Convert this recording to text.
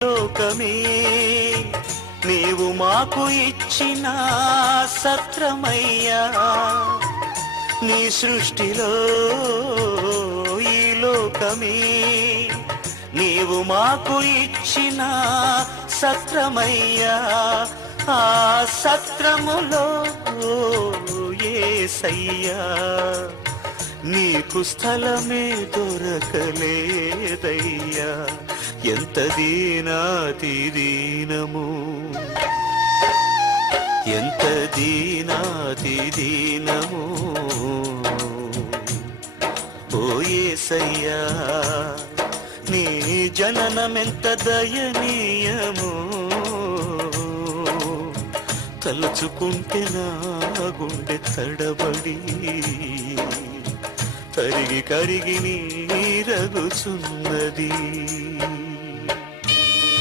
లోకమే నీవు మాకు ఇచ్చిన సత్రమయ్యా, నీ సృష్టిలో ఈ లోకమే నీవు మాకు ఇచ్చిన సత్రమయ్యా, ఆ సత్రములో యేసయ్యా నీకు స్థలమే దొరకలేదయ్యా, ఎంత దీనాతి దీనము, ఎంత దీనాతి దీనము ఓ యేసయ్యా, నీ జననమెంత దయనీయము, తలుచుకుంటే నా గుండె తడబడి కరిగి కరిగి నీరగుచున్నది.